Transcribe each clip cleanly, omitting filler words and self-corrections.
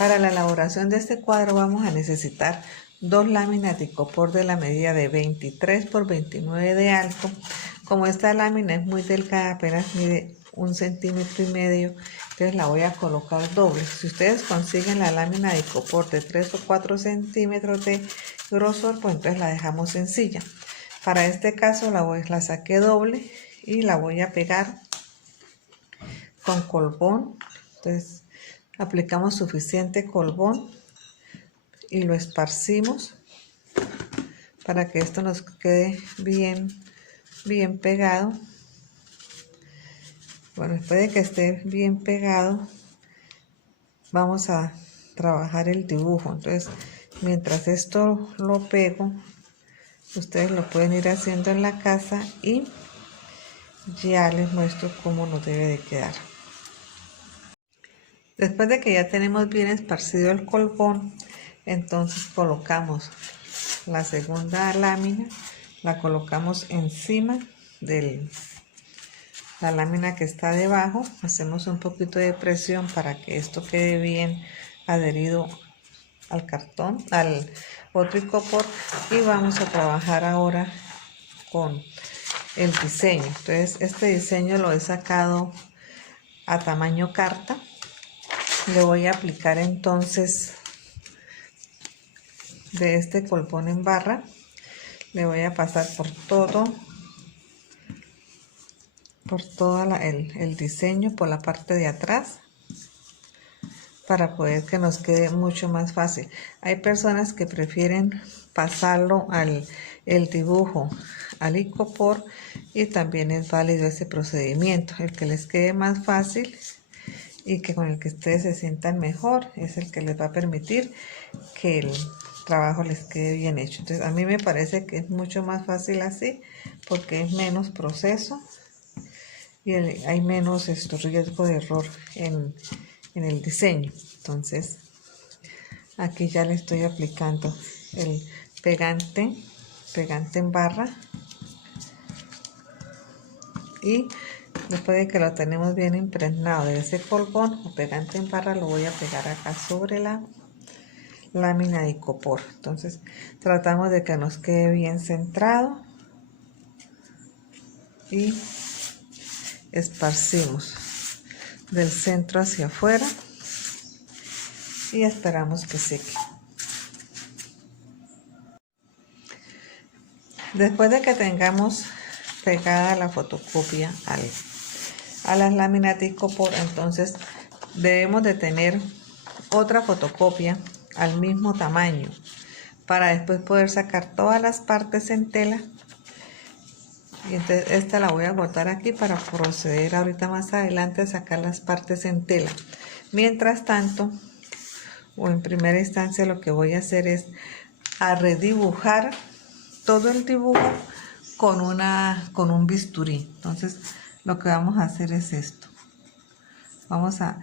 Para la elaboración de este cuadro vamos a necesitar 2 láminas de icopor de la medida de 23 por 29 de alto. Como esta lámina es muy delgada, apenas mide 1,5 centímetros, entonces la voy a colocar doble. Si ustedes consiguen la lámina de icopor de 3 o 4 centímetros de grosor, pues entonces la dejamos sencilla. Para este caso la saqué doble y la voy a pegar con colbón. Entonces aplicamos suficiente colbón y lo esparcimos para que esto nos quede bien pegado. Bueno, después de que esté bien pegado, vamos a trabajar el dibujo. Entonces, mientras esto lo pego, ustedes lo pueden ir haciendo en la casa y ya les muestro cómo nos debe de quedar. Después de que ya tenemos bien esparcido el colbón, entonces colocamos la segunda lámina, la colocamos encima de la lámina que está debajo. Hacemos un poquito de presión para que esto quede bien adherido al cartón, al otro icopor, y vamos a trabajar ahora con el diseño. Entonces este diseño lo he sacado a tamaño carta. Le voy a aplicar entonces de este colbón en barra, le voy a pasar por todo el diseño por la parte de atrás para poder que nos quede mucho más fácil. Hay personas que prefieren pasarlo el dibujo al icopor y también es válido ese procedimiento. El que les quede más fácil y que con el que ustedes se sientan mejor es el que les va a permitir que el trabajo les quede bien hecho. Entonces a mí me parece que es mucho más fácil así porque es menos proceso y hay menos riesgo de error en el diseño. Entonces aquí ya le estoy aplicando el pegante en barra, y después de que lo tenemos bien impregnado de ese colbón o pegante en barra, lo voy a pegar acá sobre la lámina de icopor. Entonces tratamos de que nos quede bien centrado y esparcimos del centro hacia afuera y esperamos que seque. Después de que tengamos pegada la fotocopia a las láminas de icopor, entonces debemos de tener otra fotocopia al mismo tamaño para después poder sacar todas las partes en tela. Y entonces esta la voy a guardar aquí para proceder ahorita más adelante a sacar las partes en tela. Mientras tanto, o en primera instancia, lo que voy a hacer es a redibujar todo el dibujo con un bisturí. Entonces lo que vamos a hacer es esto. Vamos a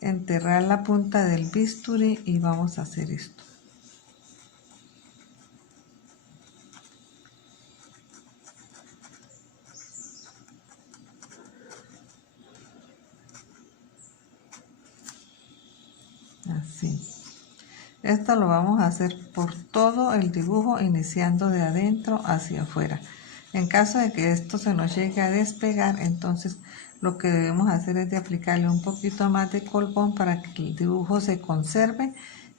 enterrar la punta del bisturí y vamos a hacer esto. Así. Esto lo vamos a hacer por todo el dibujo, iniciando de adentro hacia afuera. En caso de que esto se nos llegue a despegar, entonces lo que debemos hacer es de aplicarle un poquito más de colbón para que el dibujo se conserve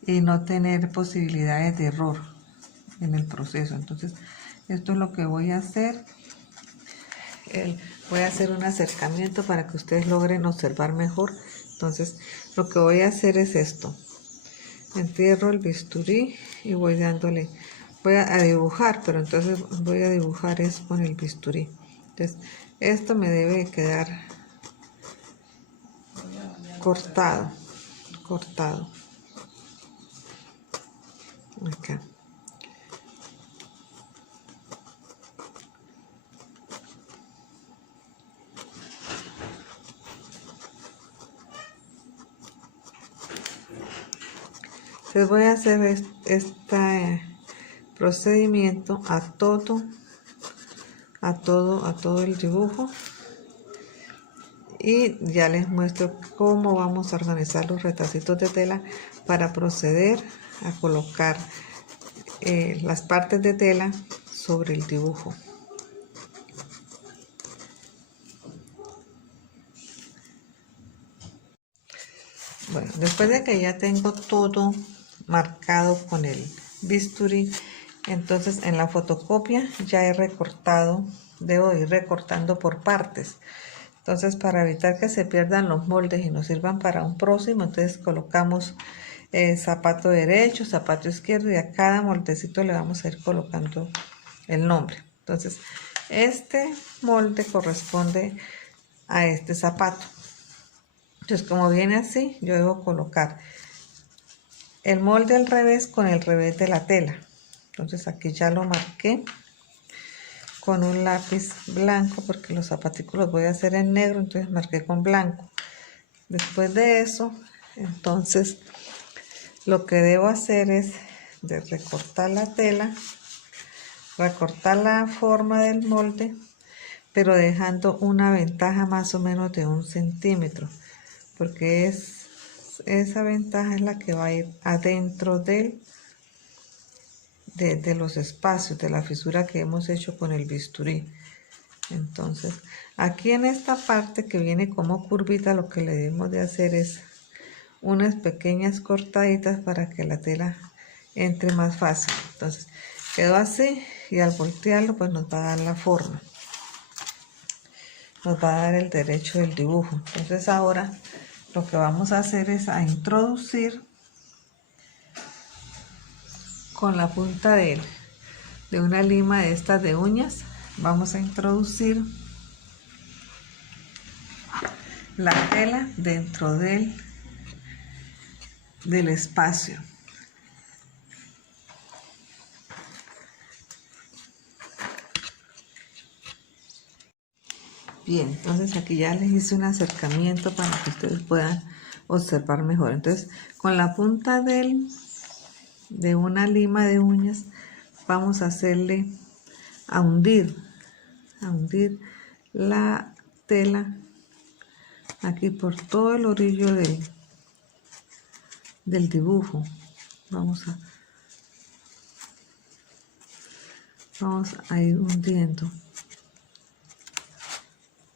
y no tener posibilidades de error en el proceso. Entonces esto es lo que voy a hacer. Voy a hacer un acercamiento para que ustedes logren observar mejor. Entonces lo que voy a hacer es esto. Entierro el bisturí y voy dándole, voy a dibujar, pero entonces voy a dibujar es con el bisturí. Entonces esto me debe quedar cortado acá. Entonces voy a hacer este procedimiento a todo el dibujo y ya les muestro cómo vamos a organizar los retacitos de tela para proceder a colocar las partes de tela sobre el dibujo. Bueno, después de que ya tengo todo marcado con el bisturí, entonces en la fotocopia ya he recortado, debo ir recortando por partes. Entonces, para evitar que se pierdan los moldes y nos sirvan para un próximo, entonces colocamos zapato derecho, zapato izquierdo, y a cada moldecito le vamos a ir colocando el nombre. Entonces, este molde corresponde a este zapato. Entonces, como viene así, yo debo colocar el molde al revés con el revés de la tela. Entonces, aquí ya lo marqué con un lápiz blanco, porque los zapaticos los voy a hacer en negro, entonces marqué con blanco. Después de eso, entonces lo que debo hacer es de recortar la tela, recortar la forma del molde, pero dejando una ventaja más o menos de 1 centímetro, porque esa ventaja es la que va a ir adentro de los espacios de la fisura que hemos hecho con el bisturí. Entonces, aquí en esta parte que viene como curvita, lo que le debemos de hacer es unas pequeñas cortaditas para que la tela entre más fácil. Entonces, quedó así, y al voltearlo pues nos va a dar la forma, nos va a dar el derecho del dibujo. Entonces ahora lo que vamos a hacer es a introducir con la punta de una lima de estas de uñas, vamos a introducir la tela dentro del espacio. Bien, entonces aquí ya les hice un acercamiento para que ustedes puedan observar mejor. Entonces, con la punta de una lima de uñas vamos a hacerle a hundir la tela aquí por todo el orillo del dibujo. Vamos a ir hundiendo.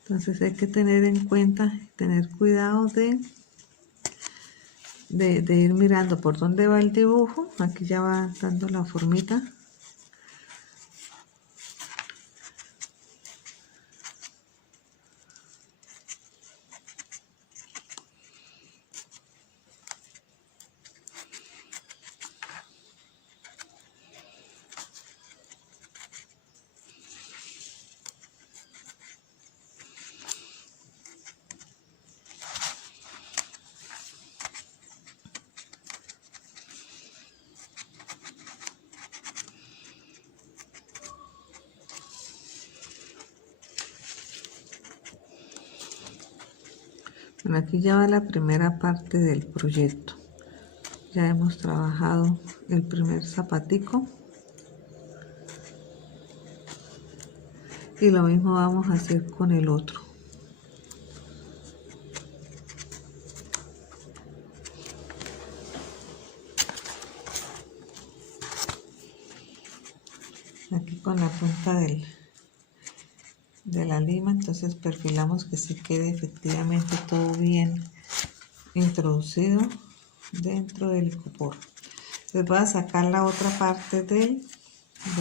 Entonces hay que tener en cuenta, tener cuidado de ir mirando por dónde va el dibujo. Aquí ya va dando la formita. Bueno, aquí ya va la primera parte del proyecto. Ya hemos trabajado el primer zapatico. Y lo mismo vamos a hacer con el otro. Aquí con la punta de la lima, entonces perfilamos que sí quede efectivamente todo bien introducido dentro del copor. Les voy a sacar la otra parte de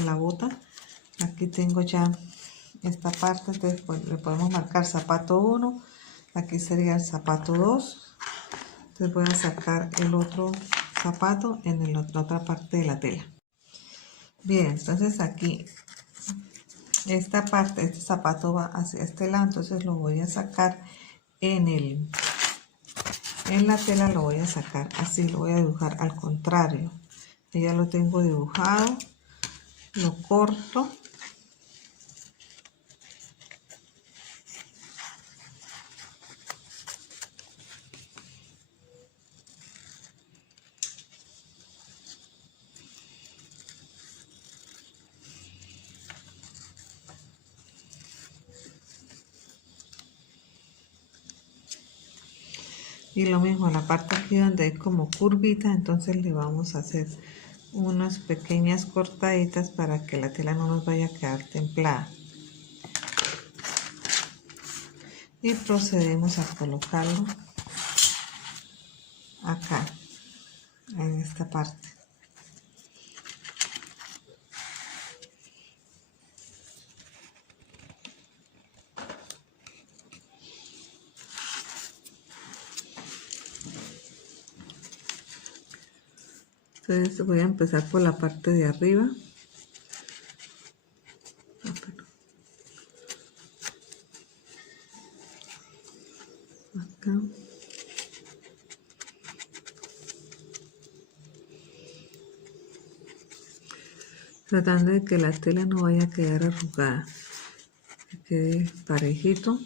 la bota. Aquí tengo ya esta parte, entonces pues, le podemos marcar zapato 1, aquí sería el zapato 2. Entonces voy a sacar el otro zapato en la otra parte de la tela. Bien, entonces aquí esta parte, este zapato va hacia este lado, entonces lo voy a sacar en la tela, lo voy a sacar así, lo voy a dibujar al contrario. Ya lo tengo dibujado, lo corto. Y lo mismo, la parte aquí donde hay como curvita, entonces le vamos a hacer unas pequeñas cortaditas para que la tela no nos vaya a quedar templada. Y procedemos a colocarlo acá, en esta parte. Entonces voy a empezar por la parte de arriba. Acá. Tratando de que la tela no vaya a quedar arrugada, que quede parejito.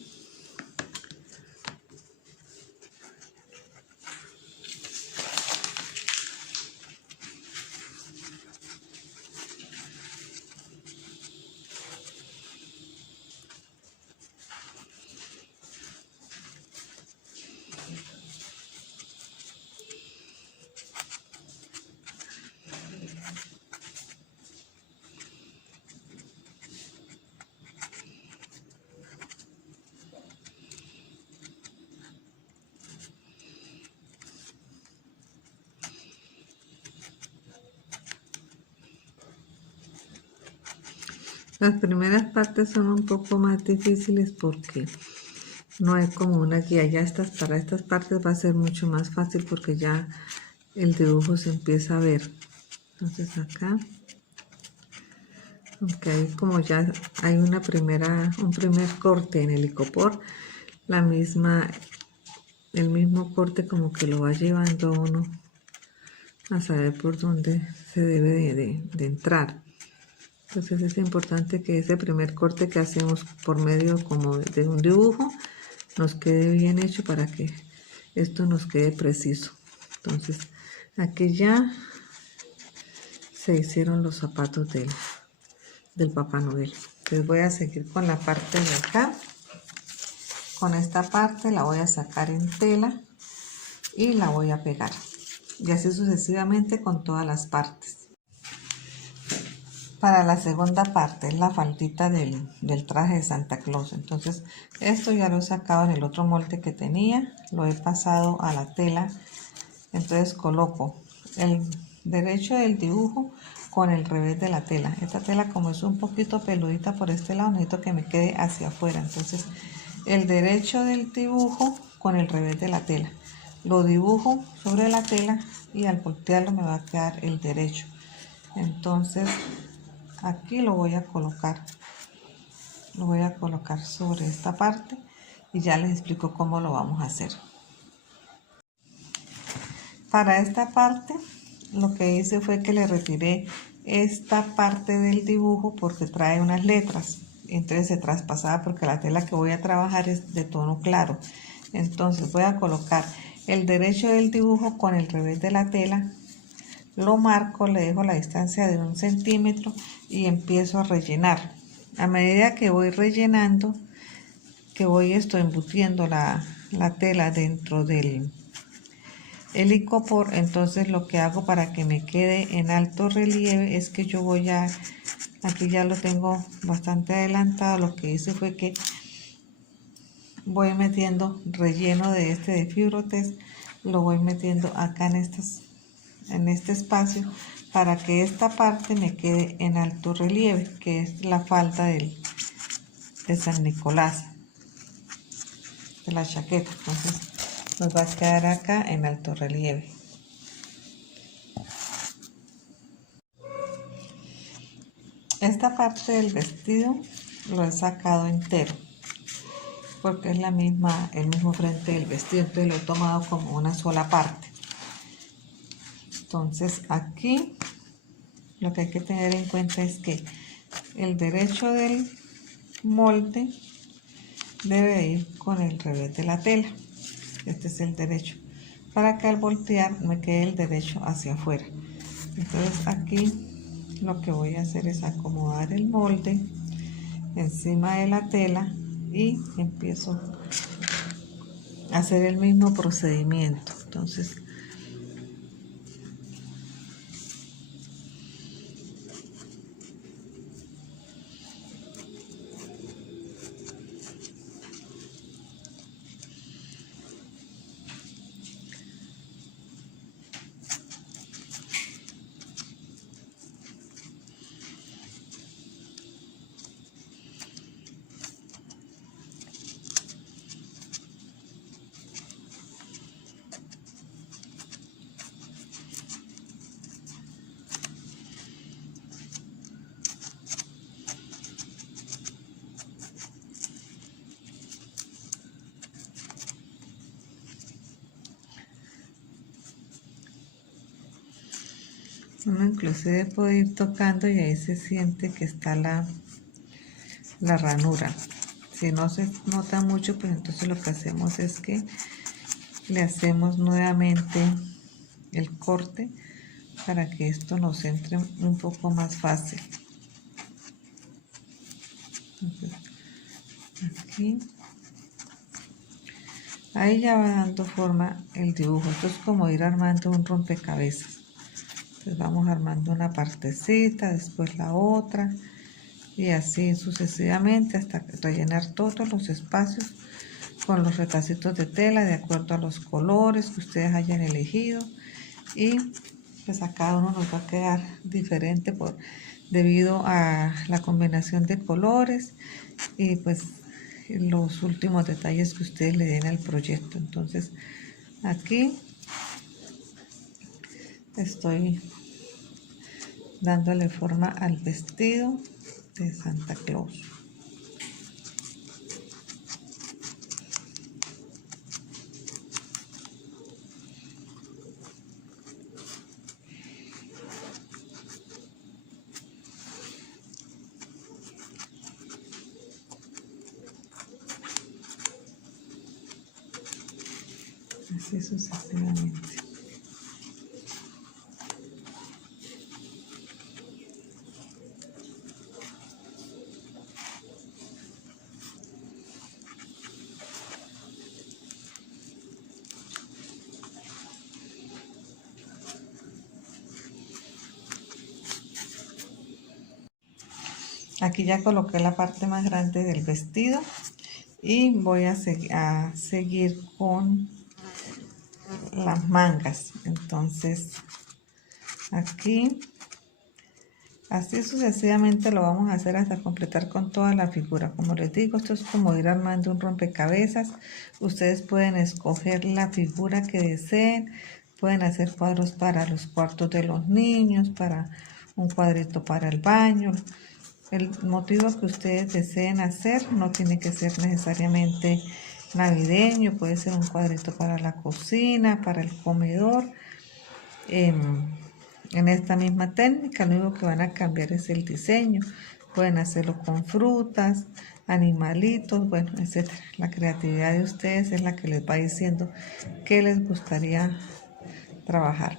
Las primeras partes son un poco más difíciles porque no hay como una guía. Ya para estas partes va a ser mucho más fácil porque ya el dibujo se empieza a ver. Entonces acá, aunque hay como ya hay un primer corte en el icopor, el mismo corte como que lo va llevando a uno a saber por dónde se debe de entrar. Entonces es importante que ese primer corte que hacemos por medio como de un dibujo nos quede bien hecho para que esto nos quede preciso. Entonces aquí ya se hicieron los zapatos del Papá Noel. Entonces voy a seguir con la parte de acá. Con esta parte la voy a sacar en tela y la voy a pegar. Y así sucesivamente con todas las partes. Para la segunda parte es la faldita del traje de Santa Claus. Entonces esto ya lo he sacado en el otro molde que tenía, lo he pasado a la tela. Entonces coloco el derecho del dibujo con el revés de la tela. Esta tela, como es un poquito peludita por este lado, necesito que me quede hacia afuera. Entonces el derecho del dibujo con el revés de la tela, lo dibujo sobre la tela y al voltearlo me va a quedar el derecho. Entonces aquí lo voy a colocar sobre esta parte y ya les explico cómo lo vamos a hacer. Para esta parte lo que hice fue que le retiré esta parte del dibujo porque trae unas letras, entonces se traspasaba porque la tela que voy a trabajar es de tono claro. Entonces voy a colocar el derecho del dibujo con el revés de la tela, lo marco, le dejo la distancia de 1 centímetro y empiezo a rellenar. A medida que voy rellenando, estoy embutiendo la tela dentro del icopor, entonces lo que hago para que me quede en alto relieve es que yo aquí ya lo tengo bastante adelantado. Lo que hice fue que voy metiendo relleno de Fibrotest, lo voy metiendo acá en este espacio para que esta parte me quede en alto relieve, que es la falda de San Nicolás, de la chaqueta. Entonces nos va a quedar acá en alto relieve. Esta parte del vestido lo he sacado entero porque es el mismo frente del vestido, entonces lo he tomado como una sola parte. Entonces aquí lo que hay que tener en cuenta es que el derecho del molde debe ir con el revés de la tela. Este es el derecho, para que al voltear me quede el derecho hacia afuera. Entonces aquí lo que voy a hacer es acomodar el molde encima de la tela y empiezo hacer el mismo procedimiento. Entonces uno inclusive puede ir tocando y ahí se siente que está la ranura. Si no se nota mucho, pues entonces lo que hacemos es que le hacemos nuevamente el corte para que esto nos entre un poco más fácil. Entonces, aquí, ahí ya va dando forma el dibujo. Esto es como ir armando un rompecabezas. Entonces vamos armando una partecita, después la otra, y así sucesivamente hasta rellenar todos los espacios con los retacitos de tela de acuerdo a los colores que ustedes hayan elegido. Y pues a cada uno nos va a quedar diferente debido a la combinación de colores y pues los últimos detalles que ustedes le den al proyecto. Entonces aquí estoy dándole forma al vestido de Santa Claus. Así sucesivamente. Aquí ya coloqué la parte más grande del vestido y voy a seguir con las mangas. Entonces aquí así sucesivamente lo vamos a hacer hasta completar con toda la figura. Como les digo, esto es como ir armando un rompecabezas. Ustedes pueden escoger la figura que deseen, pueden hacer cuadros para los cuartos de los niños, para un cuadrito para el baño. El motivo que ustedes deseen hacer no tiene que ser necesariamente navideño, puede ser un cuadrito para la cocina, para el comedor. En esta misma técnica, lo único que van a cambiar es el diseño. Pueden hacerlo con frutas, animalitos, bueno, etc. La creatividad de ustedes es la que les va diciendo qué les gustaría trabajar.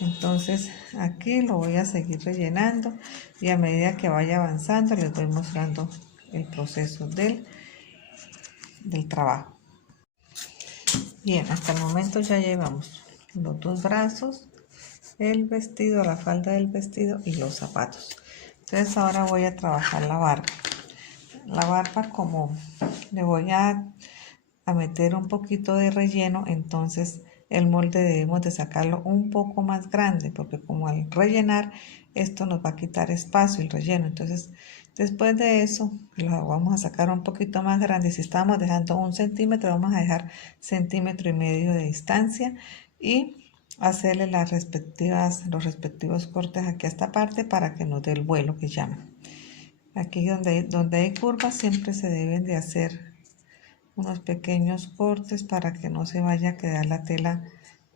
Entonces aquí lo voy a seguir rellenando y a medida que vaya avanzando les voy mostrando el proceso del trabajo. Bien, hasta el momento ya llevamos los dos brazos, el vestido, la falda del vestido y los zapatos. Entonces ahora voy a trabajar la barba. La barba, como le voy a meter un poquito de relleno, entonces el molde debemos de sacarlo un poco más grande, porque como al rellenar esto nos va a quitar espacio el relleno. Entonces después de eso lo vamos a sacar un poquito más grande. Si estamos dejando 1 centímetro, vamos a dejar 1,5 centímetros de distancia y hacerle los respectivos cortes aquí a esta parte para que nos dé el vuelo que llaman. Aquí donde hay curvas siempre se deben de hacer unos pequeños cortes para que no se vaya a quedar la tela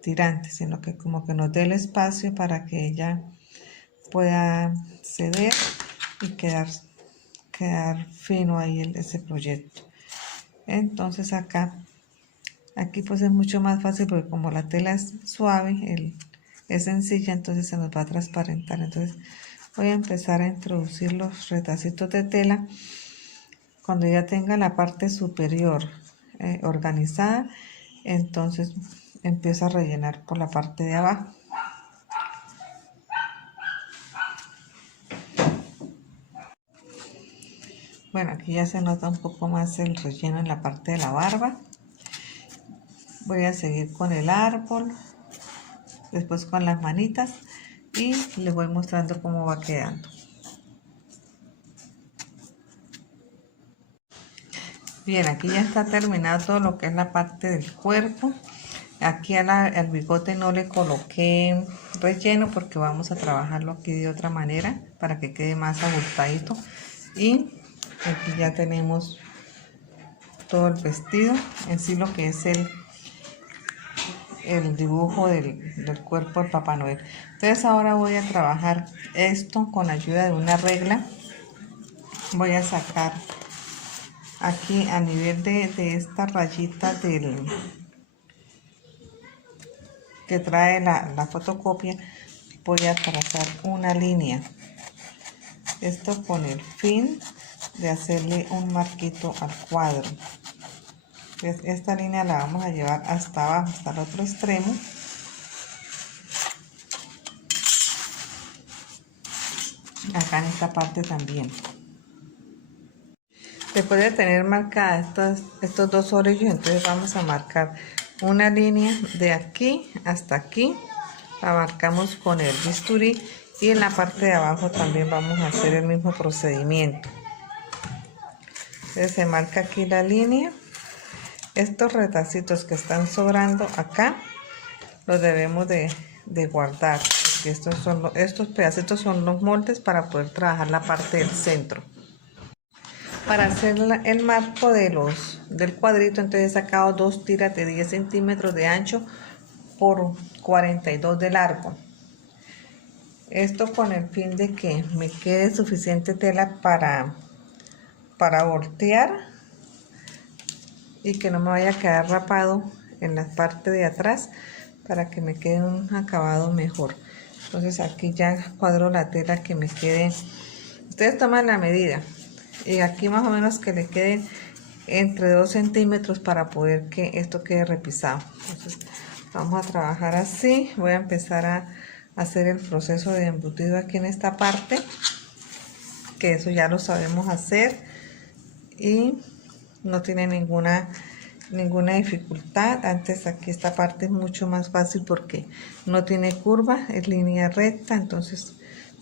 tirante, sino que como que nos dé el espacio para que ella pueda ceder y quedar fino ahí ese proyecto. Entonces aquí pues es mucho más fácil porque como la tela es suave, es sencilla, entonces se nos va a transparentar. Entonces voy a empezar a introducir los retacitos de tela. Cuando ya tenga la parte superior organizada, Entonces empiezo a rellenar por la parte de abajo. Bueno, aquí ya se nota un poco más el relleno en la parte de la barba. Voy a seguir con el árbol, después con las manitas y les voy mostrando cómo va quedando. Bien, aquí ya está terminado todo lo que es la parte del cuerpo. Aquí al bigote no le coloqué relleno porque vamos a trabajarlo aquí de otra manera para que quede más abultadito. Y aquí ya tenemos todo el vestido, en sí lo que es el dibujo del cuerpo de Papá Noel. Entonces ahora voy a trabajar esto con ayuda de una regla. Voy a sacar aquí a nivel de esta rayita que trae la fotocopia, voy a trazar una línea. Esto con el fin de hacerle un marquito al cuadro. Entonces, esta línea la vamos a llevar hasta abajo, hasta el otro extremo. Acá en esta parte también. Después de tener marcadas estos dos orillos, entonces vamos a marcar una línea de aquí hasta aquí. La marcamos con el bisturí y en la parte de abajo también vamos a hacer el mismo procedimiento. Entonces se marca aquí la línea. Estos retacitos que están sobrando acá los debemos de guardar, porque estos pedacitos son los moldes para poder trabajar la parte del centro. Para hacer el marco del cuadrito, entonces he sacado dos tiras de 10 centímetros de ancho por 42 de largo. Esto con el fin de que me quede suficiente tela para voltear y que no me vaya a quedar rapado en la parte de atrás, para que me quede un acabado mejor. Entonces aquí ya cuadro la tela que me quede. Ustedes toman la medida y aquí más o menos que le quede entre 2 centímetros para poder que esto quede repisado. Entonces vamos a trabajar así. Voy a empezar a hacer el proceso de embutido aquí en esta parte, que eso ya lo sabemos hacer y no tiene ninguna dificultad. Antes aquí esta parte es mucho más fácil porque no tiene curva, es línea recta, entonces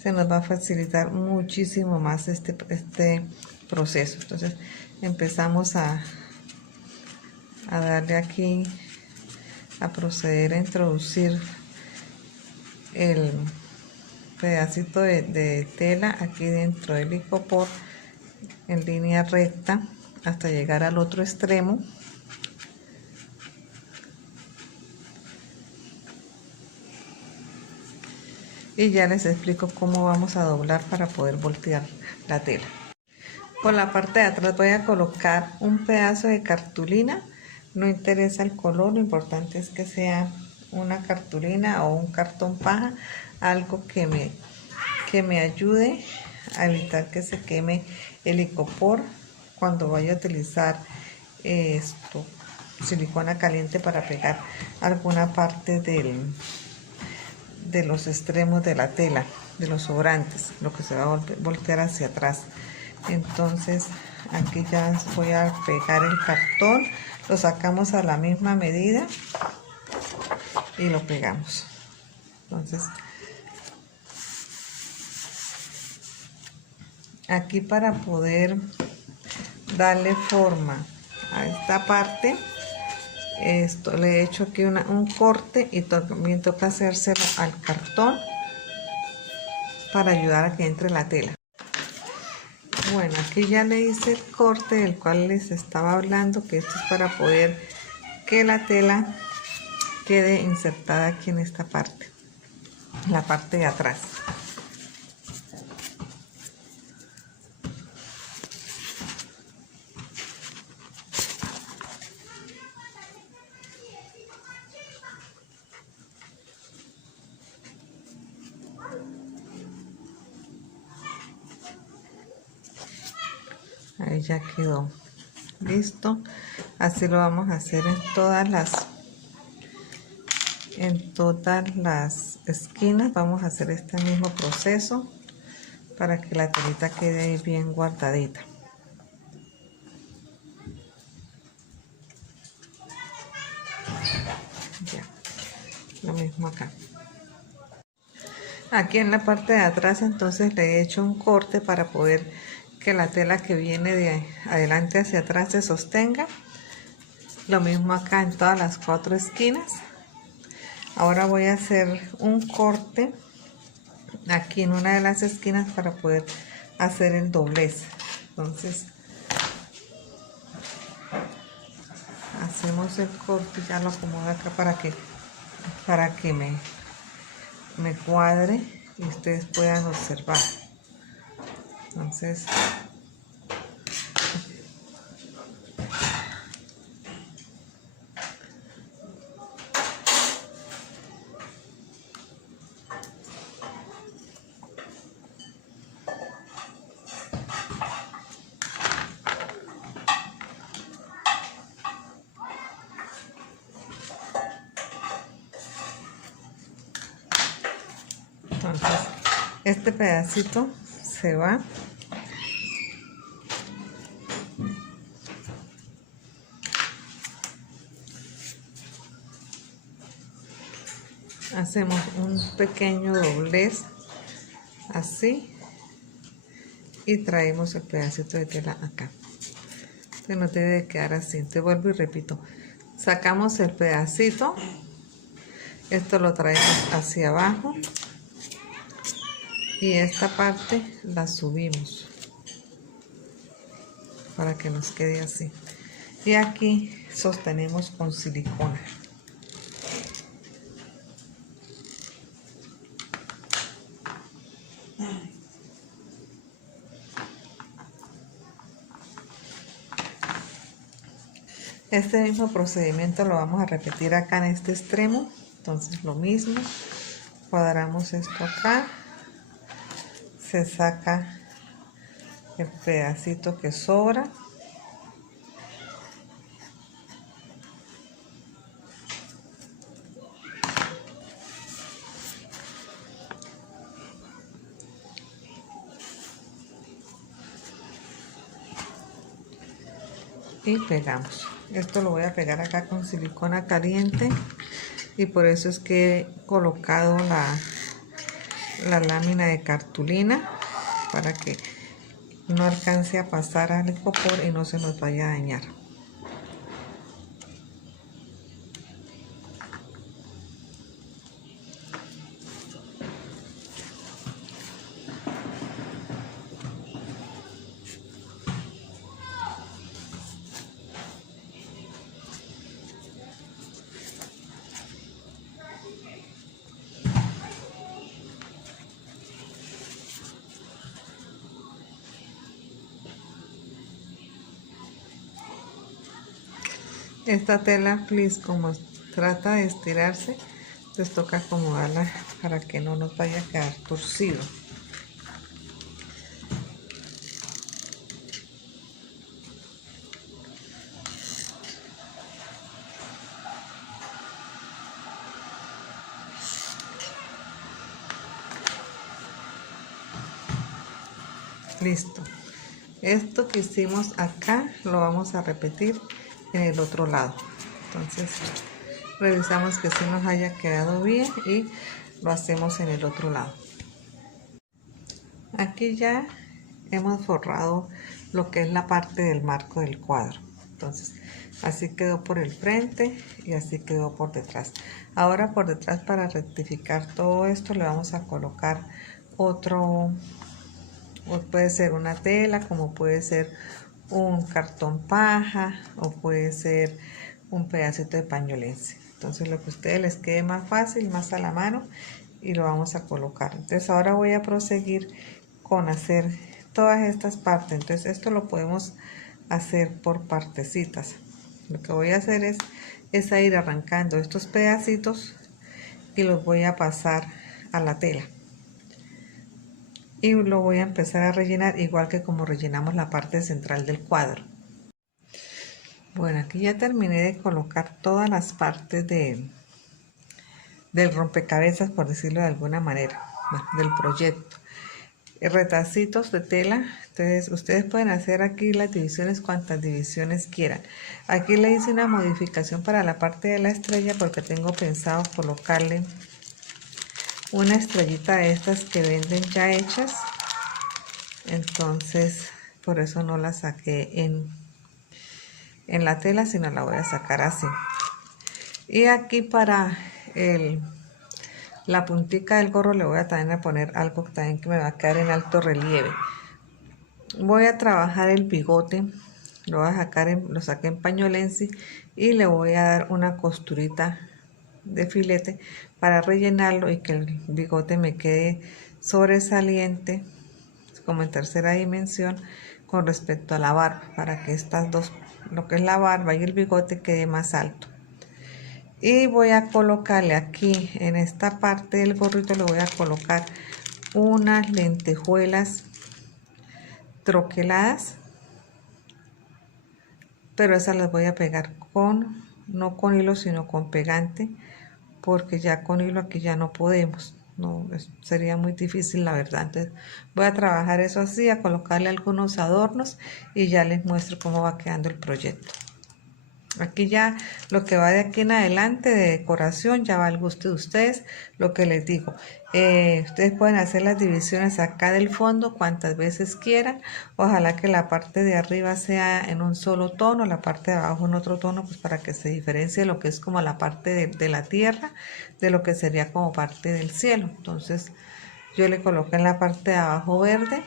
se nos va a facilitar muchísimo más este proceso. Entonces empezamos a darle aquí, a proceder a introducir el pedacito de tela aquí dentro del icopor en línea recta hasta llegar al otro extremo. Y ya les explico cómo vamos a doblar para poder voltear la tela. Por la parte de atrás voy a colocar un pedazo de cartulina. No interesa el color, lo importante es que sea una cartulina o un cartón paja, algo que me ayude a evitar que se queme el icopor cuando vaya a utilizar silicona caliente para pegar alguna parte de los extremos de la tela, de los sobrantes, lo que se va a voltear hacia atrás. Entonces aquí ya voy a pegar el cartón, lo sacamos a la misma medida y lo pegamos. Entonces aquí, para poder darle forma a esta parte, le he hecho aquí un corte y también toca hacérselo al cartón para ayudar a que entre la tela. Bueno, aquí ya le hice el corte del cual les estaba hablando, que esto es para poder que la tela quede insertada aquí en esta parte, la parte de atrás. Ahí ya quedó listo. Así lo vamos a hacer en todas las en todas las esquinas. Vamos a hacer este mismo proceso para que la telita quede ahí bien guardadita. Ya, lo mismo acá. Aquí en la parte de atrás entonces le he hecho un corte para poder que la tela que viene de adelante hacia atrás se sostenga. Lo mismo acá en todas las 4 esquinas. Ahora voy a hacer un corte aquí en una de las esquinas para poder hacer el doblez. Entonces hacemos el corte, ya lo acomodo acá para que me cuadre y ustedes puedan observar. Entonces este pedacito se va. Hacemos un pequeño doblez así y traemos el pedacito de tela acá. Entonces no debe de quedar así. Te vuelvo y repito, sacamos el pedacito, esto lo traemos hacia abajo y esta parte la subimos para que nos quede así, y aquí sostenemos con silicona. Este mismo procedimiento lo vamos a repetir acá en este extremo. Entonces lo mismo, cuadramos esto acá, se saca el pedacito que sobra, y pegamos. Esto lo voy a pegar acá con silicona caliente y por eso es que he colocado la lámina de cartulina para que no alcance a pasar al icopor y no se nos vaya a dañar. Esta tela fleece, como trata de estirarse, les toca acomodarla para que no nos vaya a quedar torcido. Listo. Esto que hicimos acá lo vamos a repetir en el otro lado. Entonces revisamos que sí nos haya quedado bien y lo hacemos en el otro lado. Aquí ya hemos forrado lo que es la parte del marco del cuadro. Entonces así quedó por el frente y así quedó por detrás. Ahora por detrás, para rectificar todo esto, le vamos a colocar otro, o puede ser una tela, como puede ser un cartón paja, o puede ser un pedacito de pañolense. Entonces lo que a ustedes les quede más fácil, más a la mano, y lo vamos a colocar. Entonces ahora voy a proseguir con hacer todas estas partes. Entonces esto lo podemos hacer por partecitas. Lo que voy a hacer es ir arrancando estos pedacitos y los voy a pasar a la tela. Y lo voy a empezar a rellenar igual que como rellenamos la parte central del cuadro. Bueno, aquí ya terminé de colocar todas las partes del rompecabezas, por decirlo de alguna manera, bueno, del proyecto. Retacitos de tela, entonces ustedes pueden hacer aquí las divisiones cuantas divisiones quieran. Aquí le hice una modificación para la parte de la estrella porque tengo pensado colocarle una estrellita de estas que venden ya hechas, entonces por eso no la saqué en la tela, sino la voy a sacar así. Y aquí para la puntica del gorro le voy a también a poner algo también que me va a quedar en alto relieve. Voy a trabajar el bigote, lo voy a sacar lo saqué en pañolensi y le voy a dar una costurita de filete para rellenarlo y que el bigote me quede sobresaliente como en tercera dimensión con respecto a la barba, para que estas dos, lo que es la barba y el bigote, quede más alto. Y voy a colocarle aquí en esta parte del gorrito, le voy a colocar unas lentejuelas troqueladas, pero esas las voy a pegar no con hilo sino con pegante, porque ya con hilo aquí ya no podemos, no, sería muy difícil la verdad. Entonces voy a trabajar eso así, a colocarle algunos adornos y ya les muestro cómo va quedando el proyecto. Aquí ya lo que va de aquí en adelante de decoración ya va al gusto de ustedes. Lo que les digo, ustedes pueden hacer las divisiones acá del fondo cuantas veces quieran. Ojalá que la parte de arriba sea en un solo tono, la parte de abajo en otro tono, pues para que se diferencie lo que es como la parte de la tierra de lo que sería como parte del cielo. Entonces yo le coloqué en la parte de abajo verde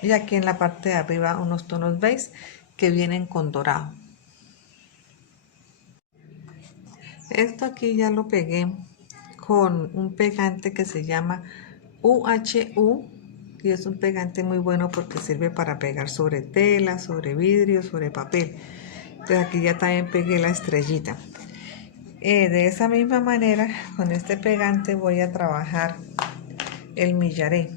y aquí en la parte de arriba unos tonos beige que vienen con dorado. Esto aquí ya lo pegué con un pegante que se llama UHU y es un pegante muy bueno porque sirve para pegar sobre tela, sobre vidrio, sobre papel. Entonces aquí ya también pegué la estrellita. De esa misma manera, con este pegante voy a trabajar el millaré.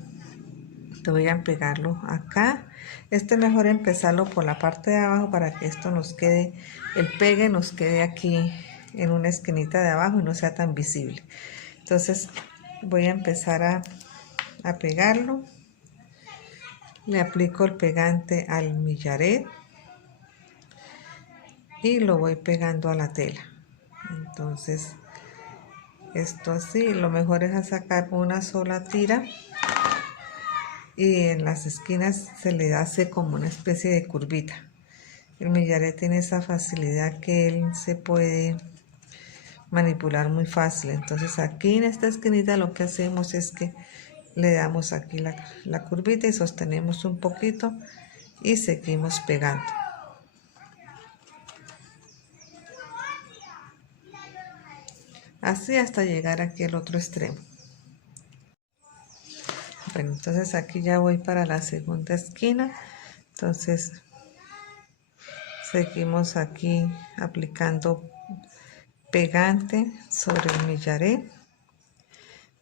Voy a pegarlo acá. Este es mejor empezarlo por la parte de abajo para que esto nos quede, el pegue nos quede aquí en una esquinita de abajo y no sea tan visible. Entonces voy a empezar a pegarlo. Le aplico el pegante al millaret y lo voy pegando a la tela. Entonces esto así, lo mejor es sacar una sola tira y en las esquinas se le hace como una especie de curvita. El millaret tiene esa facilidad que él se puede manipular muy fácil. Entonces aquí en esta esquinita lo que hacemos es que le damos aquí la curvita y sostenemos un poquito y seguimos pegando. Así hasta llegar aquí al otro extremo. Bueno, entonces aquí ya voy para la segunda esquina. Entonces seguimos aquí aplicando pegante sobre el millaret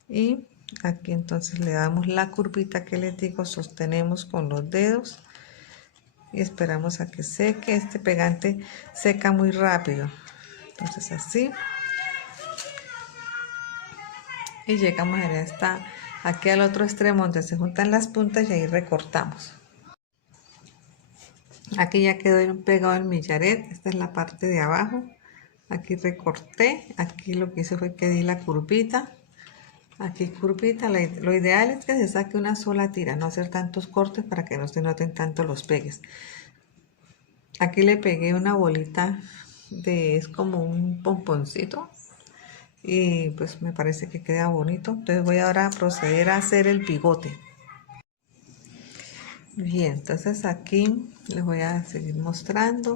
y aquí entonces le damos la curvita que les digo, sostenemos con los dedos y esperamos a que seque. Este pegante seca muy rápido, entonces así, y llegamos aquí al otro extremo donde se juntan las puntas y ahí recortamos. Aquí ya quedó pegado el millaret, esta es la parte de abajo. Aquí recorté, aquí lo que hice fue que di la curvita, aquí curvita. Lo ideal es que se saque una sola tira, no hacer tantos cortes para que no se noten tanto los pegues. Aquí le pegué una bolita es como un pomponcito y pues me parece que queda bonito. Entonces voy ahora a proceder a hacer el bigote. Bien, entonces aquí les voy a seguir mostrando.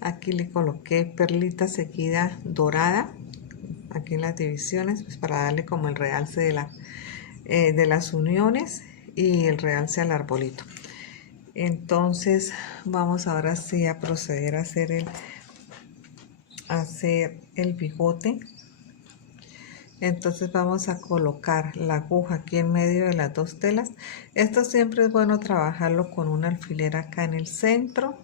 Aquí le coloqué perlita seguida dorada aquí en las divisiones, pues para darle como el realce de las uniones y el realce al arbolito. Entonces vamos ahora sí a proceder a hacer el bigote. Entonces vamos a colocar la aguja aquí en medio de las dos telas. Esto siempre es bueno trabajarlo con un alfiler acá en el centro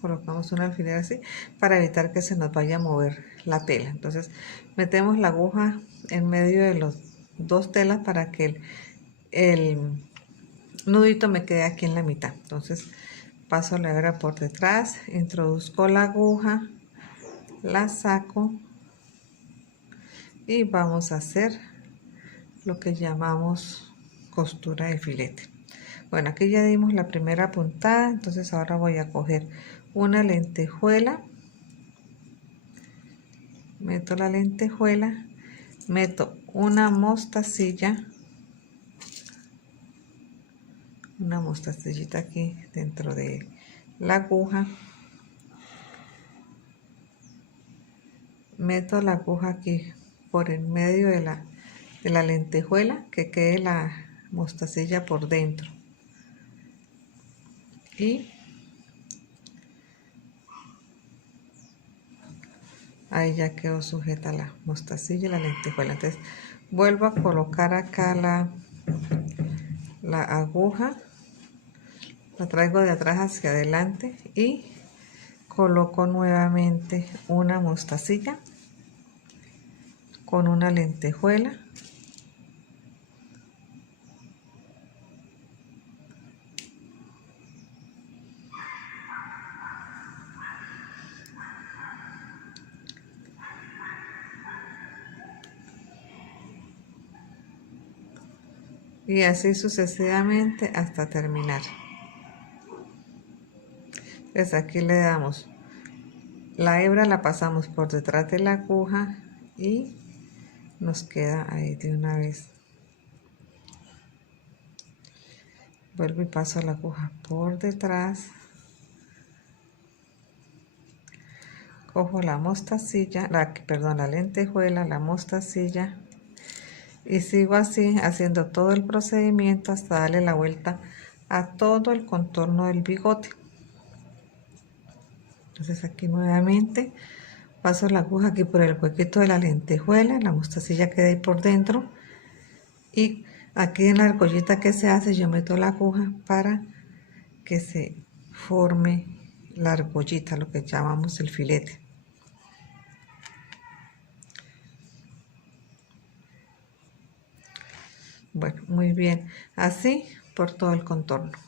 colocamos un alfiler así para evitar que se nos vaya a mover la tela. Entonces metemos la aguja en medio de los dos telas para que el nudito me quede aquí en la mitad. Entonces paso la hebra por detrás, introduzco la aguja, la saco y vamos a hacer lo que llamamos costura de filete. Bueno, aquí ya dimos la primera puntada, entonces ahora voy a coger una lentejuela, meto la lentejuela, meto una mostacillita aquí dentro de la aguja, meto la aguja aquí por el medio de la lentejuela, que quede la mostacilla por dentro, y ahí ya quedó sujeta la mostacilla y la lentejuela. Entonces vuelvo a colocar acá la aguja, la traigo de atrás hacia adelante y coloco nuevamente una mostacilla con una lentejuela, y así sucesivamente hasta terminar. Entonces aquí le damos la hebra, la pasamos por detrás de la aguja y nos queda ahí de una vez. Vuelvo y paso la aguja por detrás, cojo la mostacilla, la lentejuela, la mostacilla, y sigo así haciendo todo el procedimiento hasta darle la vuelta a todo el contorno del bigote. Entonces aquí nuevamente paso la aguja aquí por el huequito de la lentejuela, la mostacilla queda ahí por dentro, y aquí en la argollita que se hace yo meto la aguja para que se forme la argollita, lo que llamamos el filete. Bueno, muy bien, así por todo el contorno.